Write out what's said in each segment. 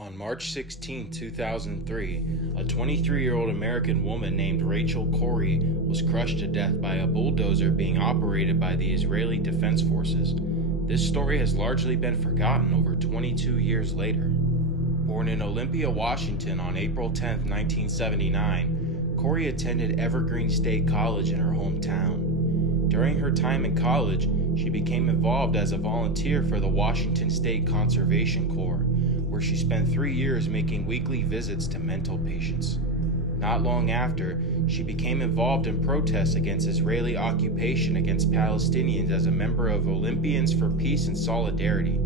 On March 16, 2003, a 23-year-old American woman named Rachel Corrie was crushed to death by a bulldozer being operated by the Israeli Defense Forces. This story has largely been forgotten over 22 years later. Born in Olympia, Washington on April 10, 1979, Corrie attended Evergreen State College in her hometown. During her time in college, she became involved as a volunteer for the Washington State Conservation Corps, where she spent 3 years making weekly visits to mental patients. Not long after, she became involved in protests against Israeli occupation against Palestinians as a member of Olympians for Peace and Solidarity.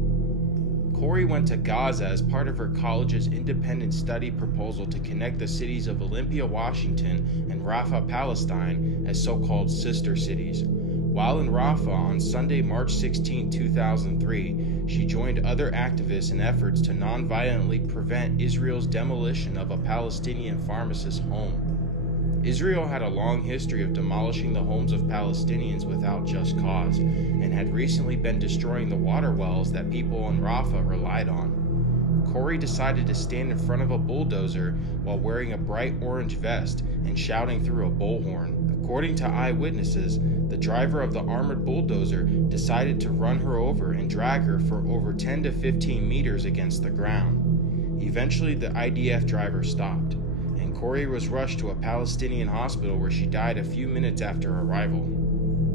Corrie went to Gaza as part of her college's independent study proposal to connect the cities of Olympia, Washington, and Rafah, Palestine as so-called sister cities. While in Rafah on Sunday, March 16, 2003, she joined other activists in efforts to non-violently prevent Israel's demolition of a Palestinian pharmacist's home. Israel had a long history of demolishing the homes of Palestinians without just cause, and had recently been destroying the water wells that people in Rafah relied on. Corrie decided to stand in front of a bulldozer while wearing a bright orange vest and shouting through a bullhorn. According to eyewitnesses, the driver of the armored bulldozer decided to run her over and drag her for over 10 to 15 meters against the ground. Eventually, the IDF driver stopped, and Corrie was rushed to a Palestinian hospital where she died a few minutes after arrival.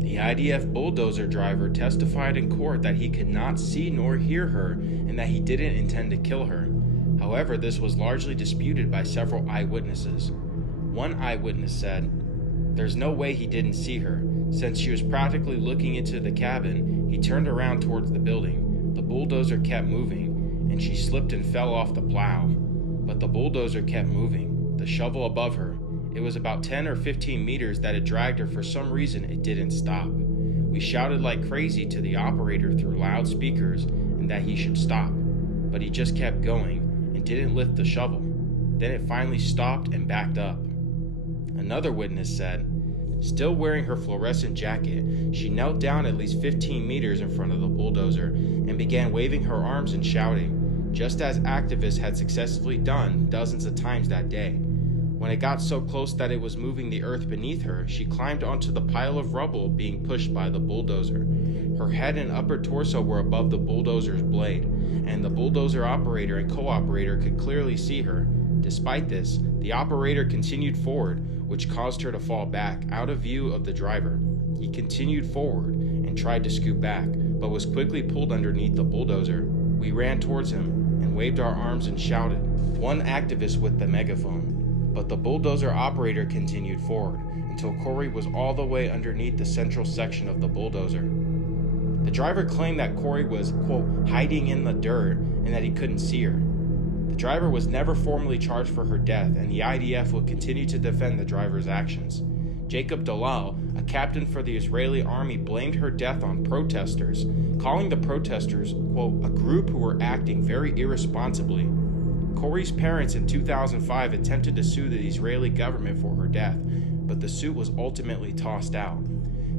The IDF bulldozer driver testified in court that he could not see nor hear her and that he didn't intend to kill her. However, this was largely disputed by several eyewitnesses. One eyewitness said, "There's no way he didn't see her. Since she was practically looking into the cabin, he turned around towards the building. The bulldozer kept moving, and she slipped and fell off the plow. But the bulldozer kept moving, the shovel above her. It was about 10 or 15 meters that it dragged her. For some reason, it didn't stop. We shouted like crazy to the operator through loudspeakers and that he should stop, but he just kept going and didn't lift the shovel. Then it finally stopped and backed up." Another witness said, "Still wearing her fluorescent jacket, she knelt down at least 15 meters in front of the bulldozer and began waving her arms and shouting, just as activists had successfully done dozens of times that day. When it got so close that it was moving the earth beneath her, she climbed onto the pile of rubble being pushed by the bulldozer. Her head and upper torso were above the bulldozer's blade, and the bulldozer operator and co-operator could clearly see her. Despite this, the operator continued forward, which caused her to fall back out of view of the driver. He continued forward and tried to scoot back, but was quickly pulled underneath the bulldozer. We ran towards him and waved our arms and shouted," one activist with the megaphone. But the bulldozer operator continued forward until Corrie was all the way underneath the central section of the bulldozer. The driver claimed that Corrie was, quote, "hiding in the dirt" and that he couldn't see her. The driver was never formally charged for her death, and the IDF will continue to defend the driver's actions. Jacob Dalal, a captain for the Israeli army, blamed her death on protesters, calling the protesters, quote, "a group who were acting very irresponsibly." Corrie's parents in 2005 attempted to sue the Israeli government for her death, but the suit was ultimately tossed out.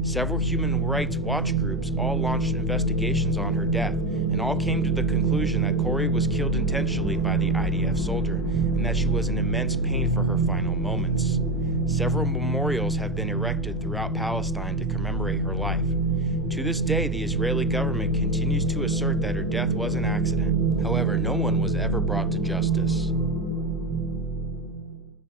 Several human rights watch groups all launched investigations on her death, and all came to the conclusion that Corrie was killed intentionally by the IDF soldier, and that she was in immense pain for her final moments. Several memorials have been erected throughout Palestine to commemorate her life. To this day, the Israeli government continues to assert that her death was an accident. However, no one was ever brought to justice.